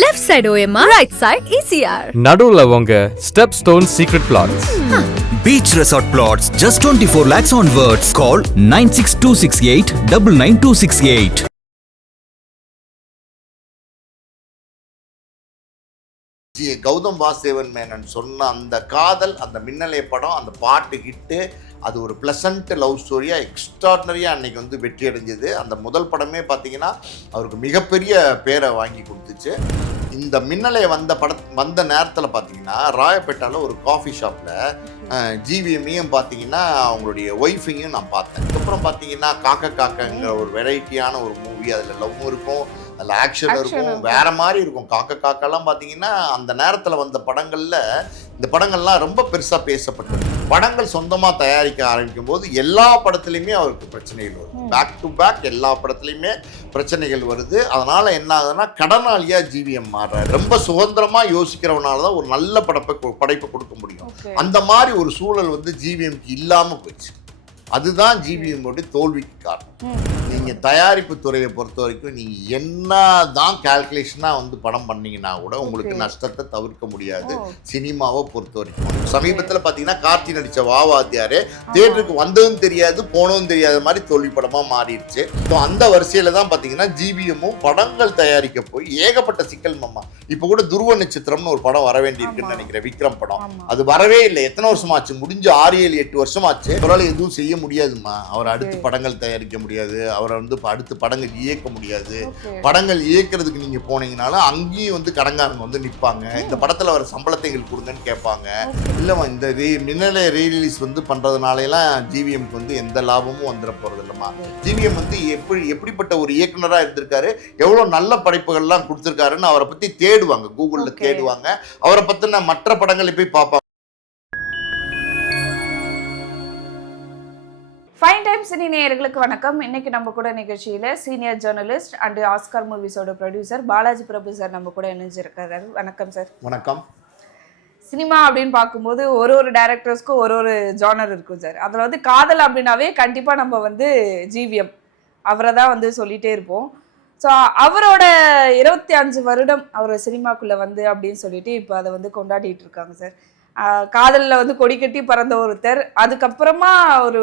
Left side OMR, right side ECR. நடுவுல உங்க Stepstone Secret Plots. Beach Resort Plots, just 24 lakhs onwards. Call 96268 99268. Gautham Vasudevan Menon சொன்ன அந்த காதல், அந்த மின்னலே படம், அந்த பாட்டு ஹிட்டு, அது ஒரு ப்ளசண்ட் லவ் ஸ்டோரியாக எக்ஸ்ட்ராடினரியாக அன்றைக்கி வந்து வெற்றி அடைஞ்சது. அந்த முதல் படமே பார்த்தீங்கன்னா அவருக்கு மிகப்பெரிய பேரை வாங்கி கொடுத்துச்சு. இந்த மின்னலே வந்த நேரத்தில் பார்த்தீங்கன்னா ராயப்பேட்டாவில் ஒரு காஃபி ஷாப்பில் ஜிவிஎம்மையும் பார்த்தீங்கன்னா அவங்களுடைய ஒய்ஃபையும் நான் பார்த்தேன். அதுக்கப்புறம் பார்த்தீங்கன்னா காக்கங்கிற ஒரு வெரைட்டியான ஒரு மூவி, அதில் லவ்வும் இருக்கும், அதில் ஆக்ஷன் இருக்கும், வேற மாதிரி இருக்கும். காக்கெல்லாம் பார்த்தீங்கன்னா அந்த நேரத்தில் வந்த படங்களில் இந்த படங்கள்லாம் ரொம்ப பெருசாக பேசப்பட்டது. படங்கள் சொந்தமாக தயாரிக்க ஆரம்பிக்கும் போது எல்லா படத்துலையுமே அவருக்கு பிரச்சனைகள் வருது. பேக் டு பேக் எல்லா படத்துலையுமே பிரச்சனைகள் வருது. அதனால் என்ன ஆகுதுன்னா கடனாளியாக ஜிவிஎம் மாறுறாரு. ரொம்ப சுதந்திரமாக யோசிக்கிறவனால தான் ஒரு நல்ல படைப்பை கொடுக்க முடியும். அந்த மாதிரி ஒரு சூழல் வந்து ஜிவிஎம்க்கு இல்லாமல் போயிடுச்சு. அதுதான் ஜிவிஎம்முடைய தோல்விக்கு காரணம். நீங்கள் தயாரிப்பு துறையை பொறுத்த வரைக்கும் நீங்கள் என்ன தான் கால்குலேஷனாக வந்து படம் பண்ணீங்கன்னா கூட உங்களுக்கு நஷ்டத்தை தவிர்க்க முடியாது சினிமாவை பொறுத்த வரைக்கும். சமீபத்தில் பார்த்தீங்கன்னா கார்த்தி நடித்த வாத்தியாரே தியேட்டருக்கு வந்ததும் தெரியாது போனதும் தெரியாத மாதிரி தோல்வி படமாக மாறிடுச்சு. ஸோ அந்த வரிசையில் தான் பார்த்தீங்கன்னா ஜிவிஎம்மும் படங்கள் தயாரிக்க போய் ஏகப்பட்ட சிக்கல் மாமா. இப்போ கூட துருவ நட்சத்திரம்னு ஒரு படம் வர வேண்டியிருக்குன்னு நினைக்கிறேன், விக்ரம் படம். அது வரவே இல்லை. எத்தனை வருஷமாச்சு? முடிஞ்சு 6, 7, 8 வருஷமாச்சு. அவரால் எதுவும் செய்ய முடியாதுமா. அவர் அடுத்து படங்கள் தயாரிக்க முடியாது, அவரை வந்து அடுத்து படங்கள் இயக்க முடியாது. படங்கள் இயக்கிறதுக்கு நீங்க போனீங்கனாலும் அங்கேயும் வந்து கடங்காரங்க வந்து நிற்பாங்க. இந்த படத்துல வர சம்பளத்தை எங்களுக்கு கொடுங்கன்னு கேட்பாங்க. இல்லம்மா இந்த மின்னலே ரீரிலீஸ் வந்து பண்றதுனாலாம் ஜிவிஎம்க்கு வந்து எந்த லாபமும் வந்துட போறது இல்லைம்மா. ஜிவிஎம் வந்து எப்படிப்பட்ட ஒரு இயக்குனரா இருந்திருக்காரு, எவ்வளவு நல்ல படைப்புகள்லாம் கொடுத்திருக்காருன்னு அவரை பத்தி தேடுவாங்க, கூகுள்ல தேடுவாங்க. அவரை பத்தின மற்ற படங்களை போய் பார்ப்பாங்க. ஃபைன் டைம் சினி நேயர்களுக்கு வணக்கம். இன்னைக்கு நம்ம கூட நிகழ்ச்சியில் சீனியர் ஜேர்னலிஸ்ட் அண்ட் ஆஸ்கார் மூவிஸோட ப்ரொடியூசர் பாலாஜி பிரபு சார் நம்ம கூட இணைஞ்சிருக்காரு. வணக்கம் சார். வணக்கம். சினிமா அப்படின்னு பார்க்கும்போது ஒரு டைரக்டர்ஸ்க்கும் ஒரு ஜானர் இருக்கும் சார். அதில் வந்து காதல் அப்படின்னாவே கண்டிப்பாக நம்ம வந்து ஜிவிஎம் அவரை தான் வந்து சொல்லிகிட்டே இருப்போம். ஸோ அவரோட 25 வருடம் அவர் சினிமாக்குள்ளே வந்து அப்படின்னு சொல்லிட்டு இப்போ அதை வந்து கொண்டாடிட்டு இருக்காங்க சார். காதலில் வந்து கொடி கட்டி பறந்த ஒருத்தர், அதுக்கப்புறமா ஒரு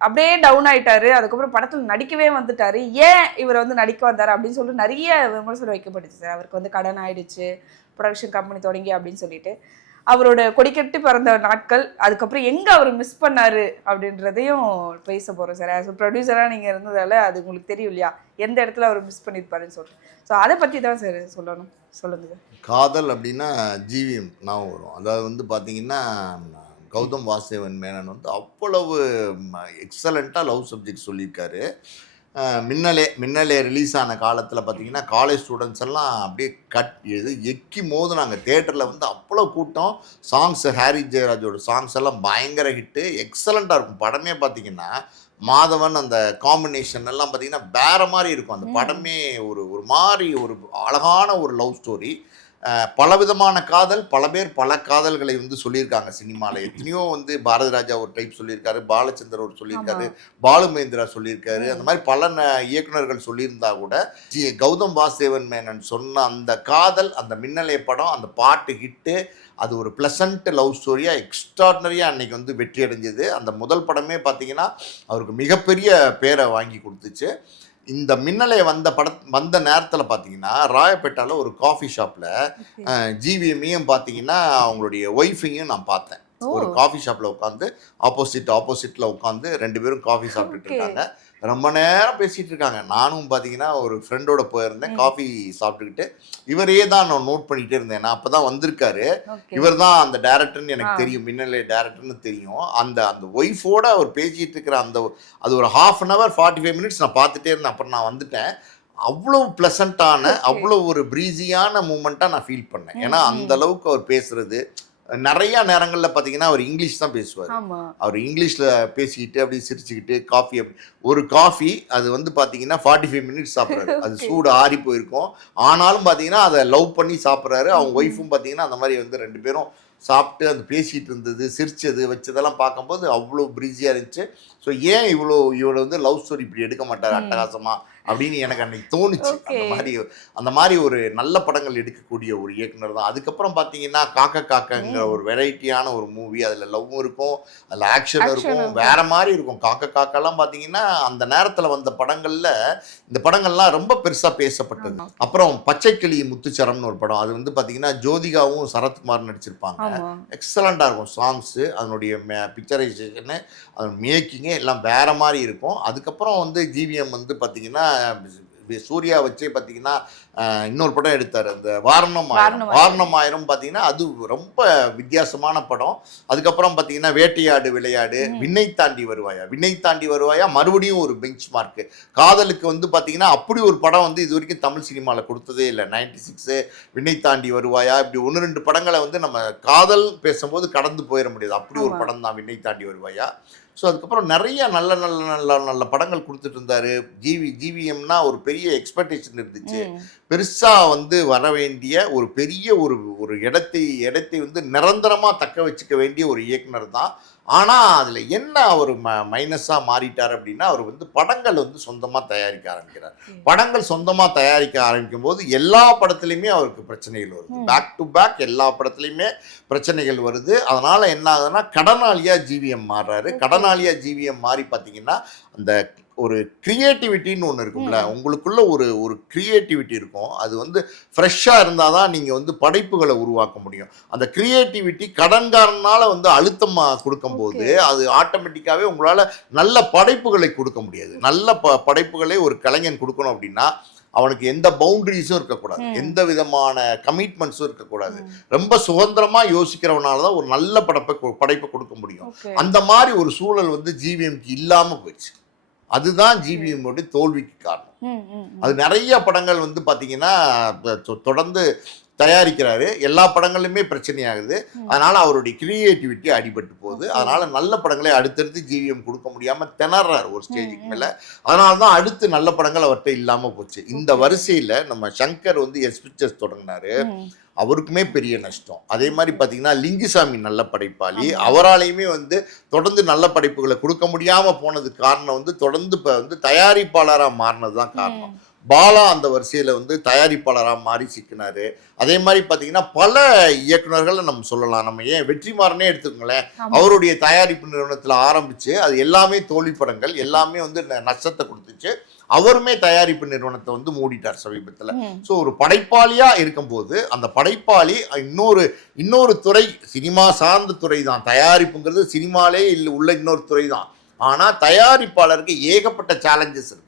அப்படியே டவுன் ஆயிட்டாரு, அதுக்கப்புறம் படத்தில் நடிக்கவே வந்துட்டாரு. ஏன் இவர் வந்து நடிக்க வந்தார் அப்படின்னு சொல்லிட்டு நிறைய விமர்சனம் வைக்கப்பட்டுச்சு சார். அவருக்கு வந்து கடன் ஆயிடுச்சு, ப்ரொடக்ஷன் கம்பெனி தொடங்கி அப்படின்னு சொல்லிட்டு அவரோட கொடிக்கட்டி பிறந்த நாட்கள், அதுக்கப்புறம் எங்கே அவர் மிஸ் பண்ணாரு அப்படின்றதையும் பேச போகிறோம் சார். ஆஸ் ப்ரொடியூசராக நீங்கள் இருந்ததால அது உங்களுக்கு தெரியும் இல்லையா, எந்த இடத்துல அவர் மிஸ் பண்ணியிருப்பாருன்னு சொல்லிட்டு. ஸோ அதை பற்றி தான் சார் சொல்லணும். சொல்லுங்க. காதல் அப்படின்னா ஜிவிஎம் நான் வரும். அதாவது வந்து பார்த்தீங்கன்னா கௌதம் வாசுதேவன் மேனன் வந்து அவ்வளவு எக்ஸலண்ட்டாக லவ் சப்ஜெக்ட் சொல்லியிருக்காரு. மின்னலே ரிலீஸ் ஆன காலத்தில் பார்த்தீங்கன்னா காலேஜ் ஸ்டூடெண்ட்ஸ் எல்லாம் அப்படியே எக்கி மோதுனாங்க. தேட்டரில் வந்து அவ்வளோ கூட்டம். சாங்ஸ் ஹாரி ஜெயராஜோட சாங்ஸ் எல்லாம் பயங்கர ஹிட்டு, எக்ஸலண்ட்டாக இருக்கும். படமே பார்த்தீங்கன்னா மாதவன் அந்த காம்பினேஷன் எல்லாம் பார்த்தீங்கன்னா வேற மாதிரி இருக்கும். அந்த படமே ஒரு மாதிரி ஒரு அழகான ஒரு லவ் ஸ்டோரி. பலவிதமான காதல், பல பேர் பல காதல்களை வந்து சொல்லியிருக்காங்க சினிமாவில். எத்தனையோ வந்து பாரதி ராஜா ஒரு டைப் சொல்லியிருக்காரு, பாலச்சந்தர் ஒரு சொல்லியிருக்காரு, பாலு மகேந்திரா சொல்லியிருக்காரு. அந்த மாதிரி பல இயக்குநர்கள் சொல்லியிருந்தா கூட கௌதம் வாசுதேவன் மேனன் சொன்ன அந்த காதல், அந்த மின்னலே படம், அந்த பாட்டு ஹிட்டு, அது ஒரு ப்ளசண்ட் லவ் ஸ்டோரியாக எக்ஸ்ட்ராடினரியாக அன்றைக்கி வந்து வெற்றி அடைஞ்சது. அந்த முதல் படமே பார்த்தீங்கன்னா அவருக்கு மிகப்பெரிய பேரை வாங்கி கொடுத்துச்சு. இந்த மின்னலே வந்த நேரத்தில் பார்த்தீங்கன்னா ராயப்பேட்டாவில் ஒரு காஃபி ஷாப்பில் ஜிவிஎம்மையும் பார்த்தீங்கன்னா அவங்களுடைய ஒய்ஃபையும் நான் பார்த்தேன். ஒரு காஃபி ஷாப்பில் உட்காந்து ஆப்போசிட்டில் உட்காந்து 2 பேரும் காஃபி சாப்பிட்டுட்டு இருக்காங்க. ரொம்ப நேரம் பேசிகிட்டு இருக்காங்க. நானும் பார்த்தீங்கன்னா ஒரு ஃப்ரெண்டோட போயிருந்தேன், காஃபி சாப்பிட்டுக்கிட்டு இவரே தான் நான் நோட் பண்ணிகிட்டே இருந்தேன். நான் அப்போ தான் வந்திருக்காரு, இவர் தான் அந்த டேரக்டர்னு எனக்கு தெரியும், மின்னலே டேரக்டர்னு தெரியும். அந்த ஒய்ஃபோட அவர் பேசிகிட்டு இருக்கிற அது ஒரு 1/2 an hour 45 minutes நான் பார்த்துட்டே இருந்தேன். அப்புறம் நான் வந்துட்டேன். அவ்வளோ ப்ளசண்ட்டான, அவ்வளோ ஒரு ப்ரீஸியான மூமெண்ட்டாக நான் ஃபீல் பண்ணேன். ஏன்னா அந்த அளவுக்கு அவர் பேசுறது, நிறைய நேரங்களில் பார்த்தீங்கன்னா அவர் இங்கிலீஷ் தான் பேசுவார். அவர் இங்கிலீஷில் பேசிக்கிட்டு அப்படி சிரிச்சுக்கிட்டு காஃபி ஒரு காஃபி அது வந்து பார்த்தீங்கன்னா 45 minutes சாப்பிட்றாரு. அது சூடு ஆறி போயிருக்கும், ஆனாலும் பார்த்தீங்கன்னா அதை லவ் பண்ணி சாப்பிட்றாரு. அவங்க ஒய்ஃபும் பார்த்தீங்கன்னா அந்த மாதிரி வந்து 2 பேரும் சாப்பிட்டு அது பேசிகிட்டு இருந்தது, சிரிச்சது வச்சதெல்லாம் பார்க்கும்போது அவ்வளோ ப்ரீஸியாக இருந்துச்சு. ஸோ ஏன் இவ்வளோ வந்து லவ் ஸ்டோரி இப்படி எடுக்க மாட்டார் அட்டகாசமாக அப்படின்னு எனக்கு அன்னைக்கு தோணுச்சு. அந்த மாதிரி ஒரு நல்ல படங்கள் எடுக்கக்கூடிய ஒரு இயக்குனர் தான். அதுக்கப்புறம் பார்த்தீங்கன்னா காக்கங்கிற ஒரு வெரைட்டியான ஒரு மூவி, அதில் லவ்வும் இருக்கும், அதில் ஆக்ஷன் இருக்கும், வேற மாதிரி இருக்கும். காக்கெல்லாம் பார்த்தீங்கன்னா அந்த நேரத்தில் வந்த படங்கள்ல இந்த படங்கள்லாம் ரொம்ப பெருசாக பேசப்பட்டது. அப்புறம் பச்சைக்கிளி முத்துச்சரம்னு ஒரு படம், அது வந்து பார்த்தீங்கன்னா ஜோதிகாவும் சரத்குமார் நடிச்சிருப்பாங்க. எக்ஸலண்டாக இருக்கும் சாங்ஸு, அதனுடைய பிக்சரைசேஷனு, அதன் மேக்கிங்கே எல்லாம் வேற மாதிரி இருக்கும். அதுக்கப்புறம் வந்து ஜிவிஎம் வந்து பார்த்தீங்கன்னா சூர்யா வச்சே பார்த்தீங்கன்னா இன்னொரு படம் எடுத்தார், அந்த வாரணம் ஆயிரம் பார்த்தீங்கன்னா அது ரொம்ப வித்தியாசமான படம். அதுக்கப்புறம் பார்த்தீங்கன்னா வேட்டையாடு விளையாடு, விண்ணை தாண்டி வருவாயா மறுபடியும் ஒரு பெஞ்ச் மார்க்கு. காதலுக்கு வந்து பார்த்தீங்கன்னா அப்படி ஒரு படம் வந்து இது வரைக்கும் தமிழ் சினிமாவில் கொடுத்ததே இல்லை. 96 விண்ணை தாண்டி வருவாயா, இப்படி 1-2 படங்களை வந்து நம்ம காதல் பேசும்போது கடந்து போயிட முடியாது. அப்படி ஒரு படம் தான் விண்ணை தாண்டி வருவாயா. ஸோ அதுக்கப்புறம் நிறைய நல்ல நல்ல நல்ல நல்ல படங்கள் கொடுத்துட்டு இருந்தார். ஜிவிஎம்னா ஒரு பெரிய எக்ஸ்பெக்டேஷன் இருந்துச்சு. பெருசாக வந்து வர வேண்டிய ஒரு பெரிய ஒரு இடத்தை வந்து நிரந்தரமாக தக்க வச்சுக்க வேண்டிய ஒரு இயக்குனர் தான். ஆனால் அதில் என்ன அவர் மைனஸாக மாறிட்டார் அப்படின்னா, அவர் வந்து படங்கள் வந்து சொந்தமாக தயாரிக்க ஆரம்பிக்கிறார். படங்கள் சொந்தமாக தயாரிக்க ஆரம்பிக்கும் போது எல்லா படத்துலையுமே அவருக்கு பிரச்சனைகள் வருது. பேக் டு பேக் எல்லா படத்துலையுமே பிரச்சனைகள் வருது. அதனால் என்ன ஆகுதுன்னா கடனாளியாக ஜிவிஎம் மாறுறாரு. கடனாளியாக ஜிவிஎம் மாறி பார்த்தீங்கன்னா அந்த ஒரு கிரியேட்டிவிட்டின்னு ஒன்று இருக்கும்ல, உங்களுக்குள்ள ஒரு கிரியேட்டிவிட்டி இருக்கும். அது வந்து ஃப்ரெஷ்ஷாக இருந்தால் தான் நீங்கள் வந்து படைப்புகளை உருவாக்க முடியும். அந்த கிரியேட்டிவிட்டி கடன்காரனால் வந்து அழுத்தமாக கொடுக்கும்போது அது ஆட்டோமேட்டிக்காகவே உங்களால் நல்ல படைப்புகளை கொடுக்க முடியாது. நல்ல படைப்புகளை ஒரு கலைஞன் கொடுக்கணும் அப்படின்னா அவனுக்கு எந்த பவுண்டரிஸும் இருக்கக்கூடாது, எந்த விதமான கமிட்மெண்ட்ஸும் இருக்கக்கூடாது. ரொம்ப சுதந்திரமாக யோசிக்கிறவனால தான் ஒரு நல்ல படைப்பை கொடுக்க முடியும். அந்த மாதிரி ஒரு சூழல் வந்து ஜிவிஎம்க்கு இல்லாமல் போயிடுச்சு. அதுதான் ஜிவிஎம்மோட தோல்விக்கு காரணம். அது நிறைய படங்கள் வந்து பார்த்தீங்கன்னா தொடர்ந்து தயாரிக்கிறாரு, எல்லா படங்களுமே பிரச்சனையாகுது. அதனால அவருடைய கிரியேட்டிவிட்டி அடிபட்டு போகுது. அதனால நல்ல படங்களை அடுத்தடுத்து ஜிவிஎம் கொடுக்க முடியாம திணறாரு ஒரு ஸ்டேஜுக்கு மேல. அதனால தான் அடுத்து நல்ல படங்கள் அவர்கிட்ட இல்லாம போச்சு. இந்த வரிசையில நம்ம சங்கர் வந்து எஸ் பிக்சர்ஸ் தொடங்கினாரு, அவருக்குமே பெரிய நஷ்டம். அதே மாதிரி பார்த்தீங்கன்னா லிங்குசாமி நல்ல படைப்பாளி, அவராலையுமே வந்து தொடர்ந்து நல்ல படைப்புகளை கொடுக்க முடியாமல் போனதுக்கு காரணம் வந்து தொடர்ந்து இப்போ வந்து தயாரிப்பாளராக மாறினது தான் காரணம். பாலா அந்த வரிசையில் வந்து தயாரிப்பாளராக மாறி சிக்கினாரு. அதே மாதிரி பார்த்தீங்கன்னா பல இயக்குநர்களை நம்ம சொல்லலாம். நம்ம ஏன் வெற்றிமாறனே எடுத்துக்கோங்களேன், அவருடைய தயாரிப்பு நிறுவனத்தில் ஆரம்பித்து அது எல்லாமே தோல்வி படங்கள், எல்லாமே வந்து நஷ்டத்தை கொடுத்துச்சு. அவருமே தயாரிப்பு நிறுவனத்தை வந்து மூடிட்டார் சமீபத்தில். ஸோ ஒரு படைப்பாளியா இருக்கும்போது அந்த படைப்பாளி இன்னொரு துறை, சினிமா சார்ந்த துறை தான் தயாரிப்புங்கிறது, சினிமாலே உள்ள இன்னொரு துறை தான். ஆனா தயாரிப்பாளருக்கு ஏகப்பட்ட சேலஞ்சஸ் இருக்கு.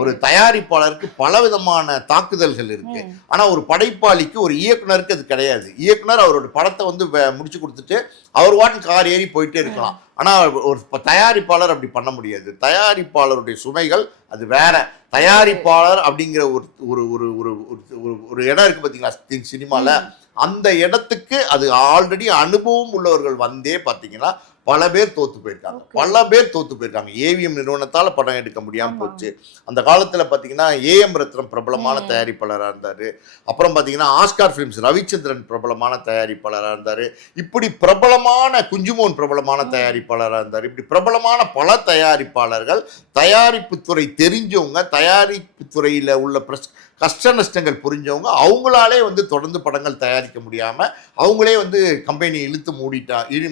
ஒரு தயாரிப்பாளருக்கு பலவிதமான தாக்குதல்கள் இருக்கு. ஆனா ஒரு படைப்பாளிக்கு, ஒரு இயக்குனருக்கு அது கிடையாது. இயக்குனர் அவரோட படத்தை வந்து முடிச்சு கொடுத்துட்டு அவர் வாட்டின் கார் ஏறி போயிட்டே இருக்கலாம். ஆனா ஒரு தயாரிப்பாளர் அப்படி பண்ண முடியாது. தயாரிப்பாளருடைய சுமைகள் அது வேற. தயாரிப்பாளர் அப்படிங்கிற ஒரு இடம் இருக்கு பார்த்தீங்களா சினிமால, அந்த இடத்துக்கு அது ஆல்ரெடி அனுபவம் உள்ளவர்கள் வந்தே பார்த்தீங்கன்னா பல பேர் தோத்து போயிருக்காங்க. ஏவிஎம் நிறுவனத்தால் படம் எடுக்க முடியாமல் போச்சு. அந்த காலத்தில் பார்த்தீங்கன்னா ஏஎம் ரத்னம் பிரபலமான தயாரிப்பாளராக இருந்தார். அப்புறம் பார்த்தீங்கன்னா ஆஸ்கார் ஃபிலிம்ஸ் ரவிச்சந்திரன் பிரபலமான தயாரிப்பாளராக இருந்தார். இப்படி பிரபலமான குஞ்சுமோன் பிரபலமான தயாரிப்பாளராக இருந்தார். இப்படி பிரபலமான பல தயாரிப்பாளர்கள், தயாரிப்புத்துறை தெரிஞ்சவங்க, தயாரிப்புத்துறையில் உள்ள கஷ்ட நஷ்டங்கள் புரிஞ்சவங்க, அவங்களாலே வந்து தொடர்ந்து படங்கள் தயாரிக்க முடியாமல் அவங்களே வந்து கம்பெனி இழுத்து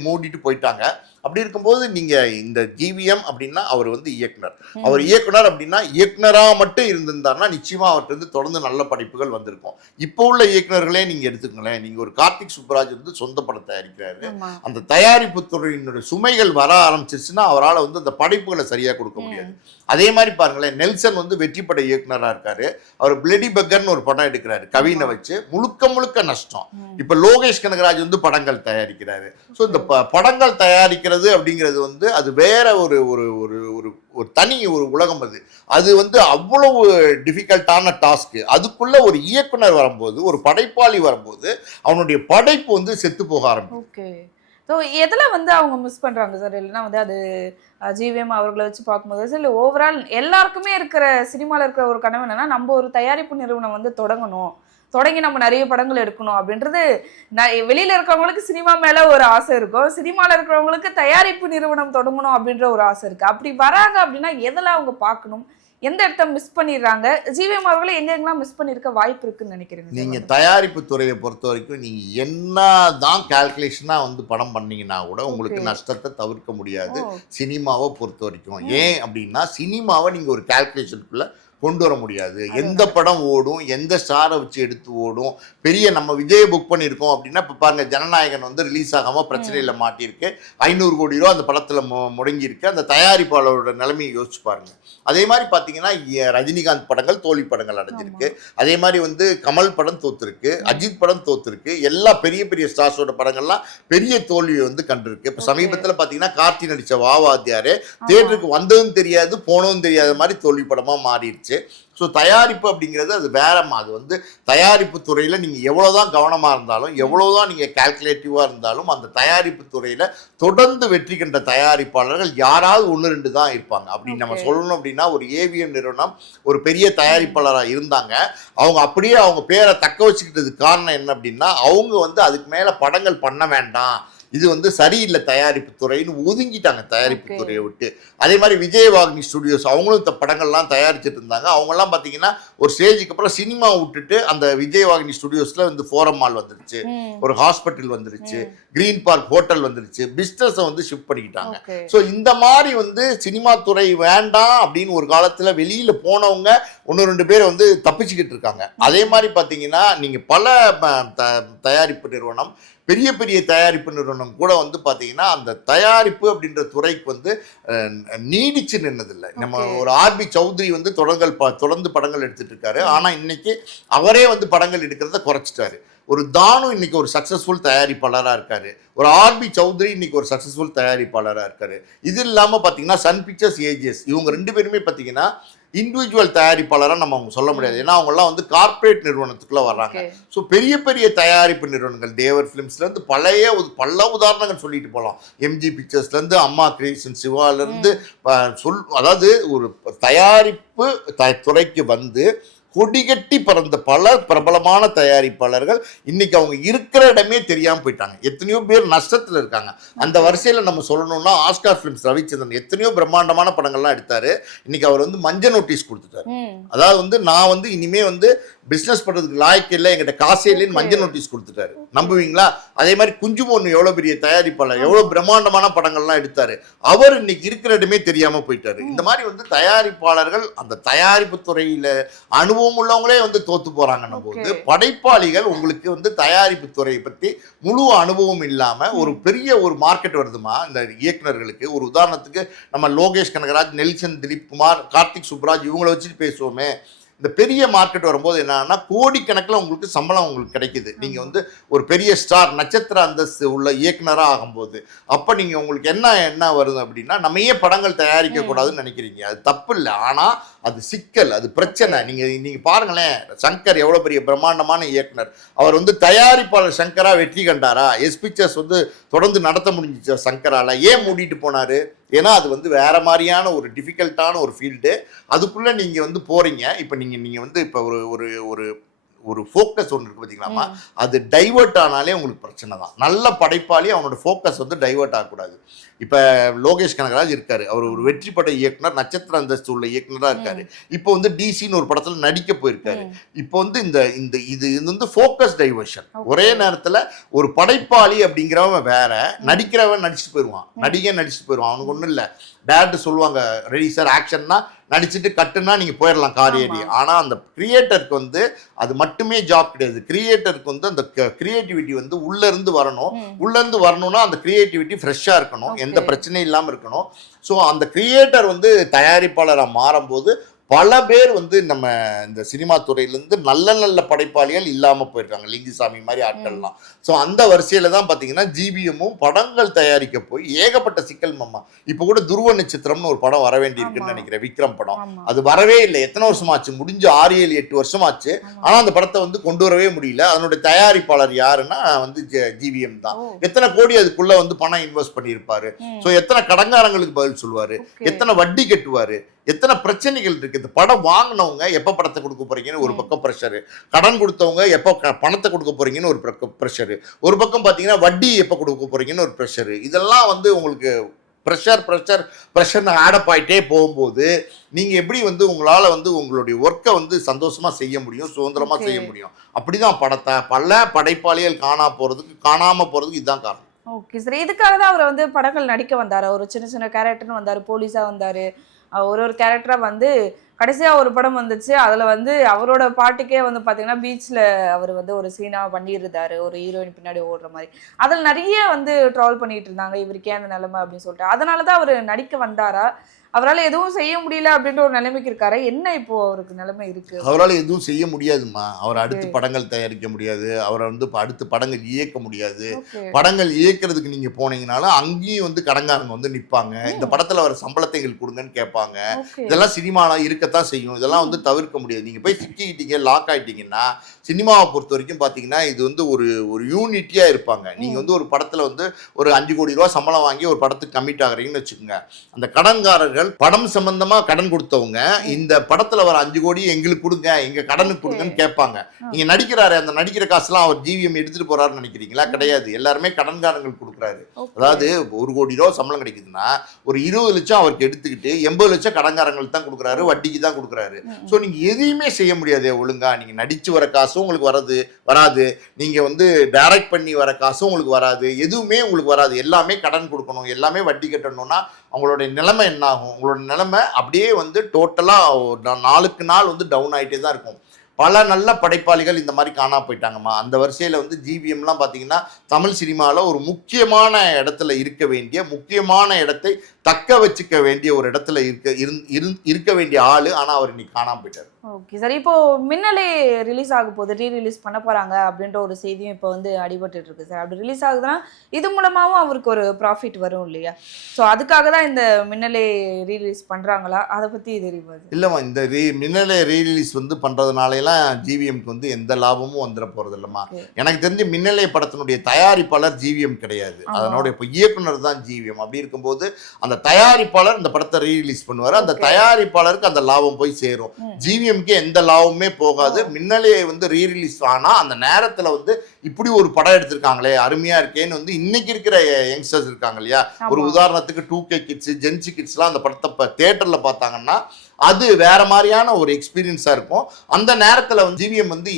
மூடிட்டு போயிட்டாங்க. அப்படி இருக்கும்போது நீங்கள் இந்த ஜிவிஎம் அப்படின்னா அவர் வந்து இயக்குனர் அப்படின்னா இயக்குனராக மட்டும் இருந்திருந்தாருன்னா நிச்சயமாக அவர்கிட்ட இருந்து தொடர்ந்து நல்ல படைப்புகள் வந்திருக்கும். இப்போ உள்ள இயக்குனர்களே நீங்கள் எடுத்துக்கங்களேன், நீங்கள் ஒரு கார்த்திக் சுப்புராஜ் வந்து சொந்த படம் தயாரிக்கிறாரு. அந்த தயாரிப்பு துறையினுடைய சுமைகள் வர ஆரம்பிச்சிருச்சுன்னா அவரால் வந்து அந்த படைப்புகளை சரியாக கொடுக்க முடியாது. அதே மாதிரி பாருங்களேன், நெல்சன் வந்து வெற்றி பட இயக்குனராக இருக்காரு. அவர் பிளடி பெக்கர்னு ஒரு படம் எடுக்கிறாரு கவினை வச்சு, முழுக்க நஷ்டம். இப்போ லோகேஷ் கனகராஜ் வந்து படங்கள் தயாரிக்கிறாரு. ஸோ இந்த படங்கள் தயாரிக்கிறது அப்படிங்கிறது வந்து அது வேற ஒரு தனி ஒரு உலகம். அது வந்து அவ்வளவு டிஃபிகல்ட்டான டாஸ்க்கு. அதுக்குள்ள ஒரு இயக்குனர் வரும்போது, ஒரு படைப்பாளி வரும்போது அவனுடைய படைப்பு வந்து செத்து போக ஆரம்பிக்கும். ஸோ எதில் வந்து அவங்க மிஸ் பண்ணுறாங்க சார்? இல்லைன்னா வந்து அது ஜிவிஎம் அவர்களை வச்சு பார்க்கும்போது இல்லை, ஓவரால் எல்லாருக்குமே இருக்கிற சினிமாவில் இருக்கிற ஒரு கனவு என்னன்னா, நம்ம ஒரு தயாரிப்பு நிறுவனம் வந்து தொடங்கி நம்ம நிறைய படங்கள் எடுக்கணும் அப்படின்றது. வெளியில் இருக்கிறவங்களுக்கு சினிமா மேலே ஒரு ஆசை இருக்கும், சினிமாவில் இருக்கிறவங்களுக்கு தயாரிப்பு நிறுவனம் தொடங்கணும் அப்படின்ற ஒரு ஆசை இருக்குது. அப்படி வராங்க அப்படின்னா எதில் அவங்க பார்க்கணும், எந்த இடத்த மிஸ் பண்ணிடுறாங்க, ஜிவிஎம் அவர்களை எங்கெங்கெல்லாம் மிஸ் பண்ணிருக்க வாய்ப்பு இருக்குன்னு நினைக்கிறீங்க? நீங்கள் தயாரிப்பு துறையை பொறுத்த வரைக்கும் நீங்கள் என்னதான் கால்குலேஷனாக வந்து படம் பண்ணீங்கன்னா கூட உங்களுக்கு நஷ்டத்தை தவிர்க்க முடியாது சினிமாவை பொறுத்த வரைக்கும். ஏன் அப்படின்னா சினிமாவை நீங்கள் ஒரு கால்குலேஷனுக்குள்ளே கொண்டு வர முடியாது. எந்த படம் ஓடும், எந்த ஸ்டாரை வச்சு எடுத்து ஓடும். பெரிய நம்ம விஜயை புக் பண்ணியிருக்கோம் அப்படின்னா இப்போ பாருங்க, ஜனநாயகன் வந்து ரிலீஸ் ஆகாமல் பிரச்சனையில் மாட்டியிருக்கு, 500 கோடி ரூபா அந்த படத்தில் முடங்கியிருக்கு. அந்த தயாரிப்பாளரோட நிலைமையை யோசிச்சு பாருங்க. அதே மாதிரி பார்த்தீங்கன்னா ரஜினிகாந்த் படங்கள் தோல்வி படங்கள் அடைஞ்சிருக்கு. அதே மாதிரி வந்து கமல் படம் தோத்துருக்கு, அஜித் படம் தோத்துருக்கு. எல்லா பெரிய பெரிய ஸ்டார்ஸோட படங்கள்லாம் பெரிய தோல்வியை வந்து கண்டிருக்கு. இப்போ சமீபத்தில் பார்த்தீங்கன்னா கார்த்தி நடித்த வாவாத்தியாரே தியேட்டருக்கு வந்ததும் தெரியாது போனதும் தெரியாத மாதிரி தோல்வி படமாக மாறிடுச்சு. ஸோ தயாரிப்பு அப்படிங்கிறது அது வேறமா. அது வந்து தயாரிப்பு துறையில் நீங்கள் எவ்வளோதான் கவனமாக இருந்தாலும், எவ்வளோதான் நீங்கள் கால்குலேட்டிவாக இருந்தாலும், அந்த தயாரிப்பு துறையில் தொடர்ந்து வெற்றி கண்ட தயாரிப்பாளர்கள் யாராவது 1-2 தான் இருப்பாங்க. அப்படி நம்ம சொல்லணும் அப்படின்னா, ஒரு ஏவிஎம் நிறுவனம் ஒரு பெரிய தயாரிப்பாளராக இருந்தாங்க. அவங்க அப்படியே அவங்க பேரை தக்க வச்சுக்கிட்டதுக்கு காரணம் என்ன அப்படின்னா, அவங்க வந்து அதுக்கு மேலே படங்கள் பண்ண வேண்டாம், இது வந்து சரியில்லை தயாரிப்பு துறைன்னு ஒதுங்கிட்டாங்க தயாரிப்பு துறையை விட்டு. அதே மாதிரி விஜயவாகினி ஸ்டுடியோஸ் அவங்களும் இந்த படங்கள்லாம் தயாரிச்சுட்டு இருந்தாங்க. அவங்கெல்லாம் பார்த்தீங்கன்னா ஒரு ஸ்டேஜுக்கு அப்புறம் சினிமா விட்டுட்டு அந்த விஜயவாகினி ஸ்டுடியோஸில் வந்து ஃபோரம் மால் வந்துருச்சு, ஒரு ஹாஸ்பிட்டல் வந்துருச்சு, கிரீன் பார்க் ஹோட்டல் வந்துருச்சு, பிஸ்னஸை வந்து ஷிஃப்ட் பண்ணிக்கிட்டாங்க. ஸோ இந்த மாதிரி வந்து சினிமா துறை வேண்டாம் அப்படின்னு ஒரு காலத்தில் வெளியில் போனவங்க 1-2 பேர் வந்து தப்பிச்சுக்கிட்டு இருக்காங்க. அதே மாதிரி பார்த்தீங்கன்னா நீங்கள் பல தயாரிப்பு நிறுவனம், பெரிய பெரிய தயாரிப்பு நிறுவனம் கூட வந்து பார்த்தீங்கன்னா அந்த தயாரிப்பு அப்படின்ற துறைக்கு வந்து நீடிச்சு நின்னதில்லை. நம்ம ஒரு ஆர்பி சௌத்ரி வந்து தொடர்ந்து படங்கள் எடுத்துட்டு இருக்காரு. ஆனால் இன்னைக்கு அவரே வந்து படங்கள் எடுக்கிறத குறைச்சிட்டாரு. ஒரு தானு இன்னைக்கு ஒரு சக்ஸஸ்ஃபுல் தயாரிப்பாளராக இருக்காரு. ஒரு ஆர்பி சௌத்ரி இன்னைக்கு ஒரு சக்ஸஸ்ஃபுல் தயாரிப்பாளராக இருக்காரு. இது இல்லாமல் பார்த்தீங்கன்னா சன் பிக்சர்ஸ், ஏஜிஎஸ் இவங்க 2 பேருமே பார்த்தீங்கன்னா இண்டிவிஜுவல் தயாரிப்பாளராக நம்ம அவங்க சொல்ல முடியாது. ஏன்னா அவங்கெல்லாம் வந்து கார்பரேட் நிறுவனத்துக்குள்ளே வர்றாங்க. ஸோ பெரிய பெரிய தயாரிப்பு நிறுவனங்கள் தேவர் ஃபிலிம்ஸ்லேருந்து பல உதாரணங்கள் சொல்லிட்டு போகலாம். எம்ஜி பிக்சர்ஸ்லேருந்து அம்மா கிரியேஷன், சிவாலேருந்து அதாவது ஒரு தயாரிப்பு துறைக்கு வந்து கொடிகட்டி பறந்த பல பிரபலமான தயாரிப்பாளர்கள் இன்னைக்கு அவங்க இருக்கிற இடமே தெரியாமல் போயிட்டாங்க. எத்தனையோ பேர் நஷ்டத்தில் இருக்காங்க. அந்த வரிசையில் நம்ம சொல்லணும்னா ஆஸ்கார் ஃபிலிம்ஸ் ரவிச்சந்திரன் எத்தனையோ பிரம்மாண்டமான படங்கள்லாம் எடுத்தாரு. இன்னைக்கு அவர் வந்து மஞ்சள் நோட்டீஸ் கொடுத்துட்டாரு. அதாவது வந்து நான் வந்து இனிமே வந்து பிஸ்னஸ் பண்ணுறதுக்கு லாய்க்கு இல்லை, எங்கிட்ட காசே இல்லைன்னு மஞ்சள் நோட்டீஸ் கொடுத்துட்டாரு. நம்புவீங்களா? அதே மாதிரி குஞ்சு பொண்ணு எவ்வளோ பெரிய தயாரிப்பாளர், எவ்வளோ பிரம்மாண்டமான படங்கள்லாம் எடுத்தாரு. அவர் இன்னைக்கு இருக்கிற இடமே தெரியாமல் போயிட்டாரு. இந்த மாதிரி வந்து தயாரிப்பாளர்கள் அந்த தயாரிப்பு துறையில் அனுபவம் உள்ளவங்களே வந்து தோத்து போறாங்கன்னும் போது, படைப்பாளிகள் உங்களுக்கு வந்து தயாரிப்பு துறையை பற்றி முழு அனுபவம் இல்லாமல் ஒரு பெரிய ஒரு மார்க்கெட் வருதுமா இந்த இயக்குநர்களுக்கு. ஒரு உதாரணத்துக்கு நம்ம லோகேஷ் கனகராஜ், நெல்சன் திலீப் குமார், கார்த்திக் சுப்ராஜ் இவங்களை வச்சுட்டு பேசுவோமே. இந்த பெரிய மார்க்கெட் வரும்போது என்னன்னா கோடிக்கணக்கில் உங்களுக்கு சம்பளம் உங்களுக்கு கிடைக்குது. நீங்கள் வந்து ஒரு பெரிய ஸ்டார் நட்சத்திர அந்தஸ்து உள்ள இயக்குனராக ஆகும்போது அப்போ நீங்கள் உங்களுக்கு என்ன வருது அப்படின்னா, நம்ம ஏன் படங்கள் தயாரிக்கக்கூடாதுன்னு நினைக்கிறீங்க. அது தப்பு இல்லை, ஆனால் அது சிக்கல், அது பிரச்சனை. நீங்கள் பாருங்களேன், சங்கர் எவ்வளோ பெரிய பிரம்மாண்டமான இயக்குனர். அவர் வந்து தயாரிப்பாளர் சங்கரா வெற்றி கண்டாரா? எஸ் பிக்சர்ஸ் வந்து தொடர்ந்து நடத்த முடிஞ்சிச்சா சங்கரால? ஏன் மூடிட்டு போனார்? ஏன்னா அது வந்து வேற மாதிரியான ஒரு டிஃபிகல்ட்டான ஒரு ஃபீல்டு. அதுக்குள்ளே நீங்கள் வந்து போகிறீங்க. இப்போ நீங்கள் வந்து இப்போ ஒரு ஒரு ஒரு ஃபோக்கஸ் ஒன்று இருக்குது பார்த்தீங்களாமா, அது டைவர்ட் ஆனாலே உங்களுக்கு பிரச்சனை தான். நல்ல படைப்பாளி அவனோட ஃபோக்கஸ் வந்து டைவர்ட் ஆகக்கூடாது. இப்போ லோகேஷ் கனகராஜ் இருக்காரு, அவர் ஒரு வெற்றி பட இயக்குனர், நட்சத்திர அந்தஸ்து உள்ள இயக்குனராக இருக்காரு. இப்போ வந்து டிசின்னு ஒரு படத்தில் நடிக்க போயிருக்காரு. இப்போ வந்து இது வந்து ஃபோக்கஸ் டைவர்ஷன். ஒரே நேரத்தில் ஒரு படைப்பாளி அப்படிங்கிறவன் வேற, நடிக்கிறவன் நடிச்சுட்டு போயிடுவான், நடிகன் நடிச்சுட்டு போயிடுவான். அவனுக்கு ஒன்றும் இல்லை, டேரக்டர் சொல்லுவாங்க ரெடி சார் ஆக்ஷன்னா நடிச்சுட்டு கட்டுன்னா நீங்கள் போயிடலாம் கார் ஏறி. ஆனால் அந்த கிரியேட்டருக்கு வந்து அது மட்டுமே ஜாப் கிடையாது. கிரியேட்டருக்கு வந்து அந்த கிரியேட்டிவிட்டி வந்து உள்ளேருந்து வரணும். உள்ளேருந்து வரணும்னா அந்த கிரியேட்டிவிட்டி ஃப்ரெஷ்ஷாக இருக்கணும், எந்த பிரச்சனையும் இல்லாமல் இருக்கணும். ஸோ அந்த கிரியேட்டர் வந்து தயாரிப்பாளராக மாறும்போது பல பேர் வந்து நம்ம இந்த சினிமா துறையிலேருந்து நல்ல நல்ல படைப்பாளிகள் இல்லாமல் போயிருக்காங்க, லிங்குசாமி மாதிரி ஆட்கள்லாம். ஸோ அந்த வரிசையில் தான் பார்த்தீங்கன்னா ஜிவிஎம்மும் படங்கள் தயாரிக்க போய் ஏகப்பட்ட சிக்கல் மம்மா. இப்போ கூட துருவ நட்சத்திரம்னு ஒரு படம் வர வேண்டியிருக்குன்னு நினைக்கிறேன், விக்ரம் படம். அது வரவே இல்லை. எத்தனை வருஷமாச்சு? முடிஞ்சு 6, 7, 8 வருஷமாச்சு. ஆனால் அந்த படத்தை வந்து கொண்டு வரவே முடியல. அதனுடைய தயாரிப்பாளர் யாருன்னா வந்து ஜிவிஎம் தான். எத்தனை கோடி அதுக்குள்ளே வந்து பணம் இன்வெஸ்ட் பண்ணியிருப்பாரு. ஸோ எத்தனை கடங்காரங்களுக்கு பதில் சொல்லுவார், எத்தனை வட்டி கட்டுவார், எத்தனை பிரச்சனைகள் இருக்கு. இந்த படம் வாங்கினவங்க எப்போ படத்தை கொடுக்க போறீங்கன்னு ஒரு பக்கம் ப்ரெஷரு, கடன் கொடுத்தவங்க எப்போ பணத்தை கொடுக்க போறீங்கன்னு ஒரு பக்கம் ப்ரெஷரு, ஒரு பக்கம் பார்த்தீங்கன்னா வட்டி எப்போ கொடுக்க போறீங்கன்னு ஒரு ப்ரெஷரு. இதெல்லாம் வந்து உங்களுக்கு ப்ரெஷர்னு ஆடப் ஆகிட்டே போகும்போது நீங்கள் எப்படி வந்து உங்களால் வந்து உங்களுடைய ஒர்க்கை வந்து சந்தோஷமாக செய்ய முடியும், சுதந்திரமாக செய்ய முடியும். அப்படிதான் பல படைப்பாளிகள் காணாமல் போகிறதுக்கு இதுதான் காரணம். ஓகே சார், இதுக்காக தான் அவர் வந்து படங்கள் நடிக்க வந்தார். ஒரு சின்ன சின்ன கேரக்டர்னு வந்தார், போலீஸாக வந்தார், ஒரு கேரக்டராக வந்து கடைசியாக ஒரு படம் வந்துச்சு. அதில் வந்து அவரோட பாட்டுக்கே வந்து பார்த்தீங்கன்னா பீச்சில் அவர் வந்து ஒரு சீனாக பண்ணியிருந்தார், ஒரு ஹீரோயின் பின்னாடி ஓடுற மாதிரி. அதில் நிறைய வந்து ட்ரால் பண்ணிட்டு இருந்தாங்க, இவருக்கே அந்த நிலைமை அப்படின்னு சொல்லிட்டு. அதனால தான் அவர் நடிக்க வந்தாரா, அவரால் எதுவும் செய்ய முடியல அப்படின்ற ஒரு நிலைமைக்கு இருக்காரு? என்ன இப்போ அவருக்கு நிலைமை இருக்கு? அவரால் எதுவும் செய்ய முடியாதுமா. அவர் அடுத்து படங்கள் தயாரிக்க முடியாது, அவரை வந்து அடுத்து படங்கள் இயக்க முடியாது. படங்கள் இயக்கிறதுக்கு நீங்க போனீங்கனாலும் அங்கேயும் வந்து கடங்காரங்க வந்து நிற்பாங்க. இந்த படத்துல வர சம்பளத்தை எங்களுக்கு கொடுங்கன்னு கேட்பாங்க. இதெல்லாம் சினிமால இருக்கத்தான் செய்யும். இதெல்லாம் வந்து தவிர்க்க முடியாது. நீங்க போய் சிக்கிக்கிட்டீங்க, லாக் ஆயிட்டீங்கன்னா, சினிமாவை பொறுத்த வரைக்கும் பாத்தீங்கன்னா இது வந்து ஒரு யூனிட்டியா இருப்பாங்க. நீங்க வந்து ஒரு படத்துல வந்து ஒரு 5 கோடி ரூபாய் சம்பளம் வாங்கி ஒரு படத்துக்கு கமிட் ஆகுறீங்கன்னு வச்சுக்கோங்க. அந்த கடன்காரர்கள் படம் சம்பந்தமா கடன் கொடுத்தவங்க இந்த படத்துல வர 5 கோடி எங்களுக்கு கொடுங்க, எங்க கடனுக்கு கொடுங்கன்னு கேட்பாங்க. நீங்க நடிக்கிறாரு, அந்த நடிக்கிற காசுலாம் அவர் ஜிவிஎம் எடுத்துட்டு போறாருன்னு நினைக்கிறீங்களா? கிடையாது. எல்லாருமே கடன்காரங்கள் கொடுக்குறாரு. அதாவது 1 கோடி ரூபாய் சம்பளம் கிடைக்குதுன்னா ஒரு 20 லட்சம் அவருக்கு எடுத்துக்கிட்டு 80 லட்சம் கடன்காரங்களுக்கு தான் கொடுக்குறாரு, வட்டிக்கு தான் கொடுக்குறாரு. ஸோ நீங்க எதையுமே செய்ய முடியாது ஒழுங்கா. நீங்க நடிச்சு வர காசும் உங்களுக்கு வராது, நீங்க வந்து டைரக்ட் பண்ணி வர காசும் உங்களுக்கு வராது, எதுவுமே உங்களுக்கு வராது. எல்லாமே கடன் கொடுக்கணும், எல்லாமே வட்டி கட்டணும்னா அவங்களுடைய நிலைமை என்ன ஆகும்? உங்களோட நிலைமை அப்படியே வந்து டோட்டலாக நாளுக்கு நாள் வந்து டவுன் ஆகிட்டே தான் இருக்கும். பல நல்ல படைப்பாளிகள் இந்த மாதிரி காணா போயிட்டாங்கம்மா. அந்த வரிசையில் வந்து ஜிவிஎம்லாம் பார்த்தீங்கன்னா தமிழ் சினிமாவில் ஒரு முக்கியமான இடத்துல இருக்க வேண்டிய, முக்கியமான இடத்தை தக்க வச்சுக்க வேண்டிய ஒரு இடத்துல இருக்க வேண்டிய ஆள். ஆனால் அவர் இன்னைக்கு காணாமல் போயிட்டார். ஓகே சார், இப்போ மின்னலே ரிலீஸ் ஆக போகுது, ரீரிலீஸ் பண்ண போறாங்க அப்படின்ற ஒரு செய்தியும் இப்போ வந்து அடிபட்டு இருக்கு சார். அப்படி ரிலீஸ் ஆகுதுன்னா இது மூலமாகவும் அவருக்கு ஒரு ப்ராஃபிட் வரும் இல்லையா? ஸோ அதுக்காக தான் இந்த மின்னலே ரீரிலீஸ் பண்றாங்களா? அதை பத்தி தெரியாது. இல்லைம்மா, இந்த மின்னலே ரீரிலீஸ் வந்து பண்றதுனாலாம் ஜிவிஎம்க்கு வந்து எந்த லாபமும் வந்துட போறது இல்லைம்மா. எனக்கு தெரிஞ்சு மின்னலே படத்தினுடைய தயாரிப்பாளர் ஜிவிஎம் கிடையாது, அதனுடைய இப்போ இயக்குனர் தான் ஜிவிஎம். அப்படி இருக்கும்போது அந்த தயாரிப்பாளர் இந்த படத்தை ரீரிலீஸ் பண்ணுவார், அந்த தயாரிப்பாளருக்கு அந்த லாபம் போய் சேரும். ஜிவிஎம் எந்த லாபமே போகாது. மின்னலே வந்து ரீரிலீஸ் ஆனா அந்த நேரத்துல வந்து இப்படி ஒரு படம் எடுத்திருக்காங்களே, அருமையா இருக்கேன்னு வந்து இன்னைக்கு இருக்கிற யங்ஸ்டர்ஸ் இருக்காங்க இல்லையா, ஒரு உதாரணத்துக்கு 2K கிட்ஸ், ஜென்சி கிட்ஸ்லாம் அந்த படத்தை தியேட்டர்ல பார்த்தாங்கன்னா அது வேற மாதிரியான ஒரு எக்ஸ்பீரியன்ஸா இருக்கும். அந்த நேரத்துல வந்து ஜிவிஎம் வந்து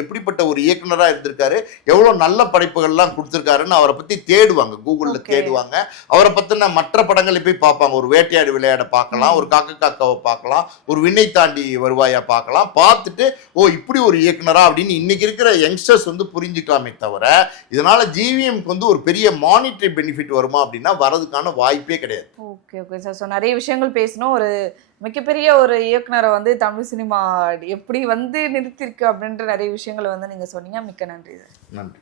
எப்படிப்பட்ட ஒரு இயக்குனரா இருந்திருக்காரு, எவ்வளவு நல்ல படைப்புகள்லாம் கொடுத்திருக்காருன்னு அவரை பத்தி தேடுவாங்க, கூகுள்ல தேடுவாங்க. அவரை பத்தின மற்ற படங்களை போய் பார்ப்பாங்க. ஒரு வேட்டையாடு விளையாட பார்க்கலாம், ஒரு காக்க காக்காவை பார்க்கலாம், ஒரு விண்ணை தாண்டி வருவாயா பார்க்கலாம். பார்த்துட்டு ஓ இப்படி ஒரு இயக்குனரா அப்படின்னு இன்னைக்கு இருக்கிற யங்ஸ்டர்ஸ் வந்து புரிஞ்சுக்கலாமே தவிர இதனால ஜிவிஎம்க்கு வந்து ஒரு பெரிய மானிட்டரி பெனிஃபிட் வருமா அப்படின்னா வரதுக்கான வாய்ப்பே கிடையாது. Okay okay sir. ஸோ நிறைய விஷயங்கள் பேசணும். ஒரு மிகப்பெரிய ஒரு இயக்குனரை வந்து தமிழ் சினிமா எப்படி வந்து நிறுத்திருக்கு அப்படின்ற நிறைய விஷயங்களை வந்து நீங்க சொன்னீங்க. மிக்க நன்றி சார். நன்றி.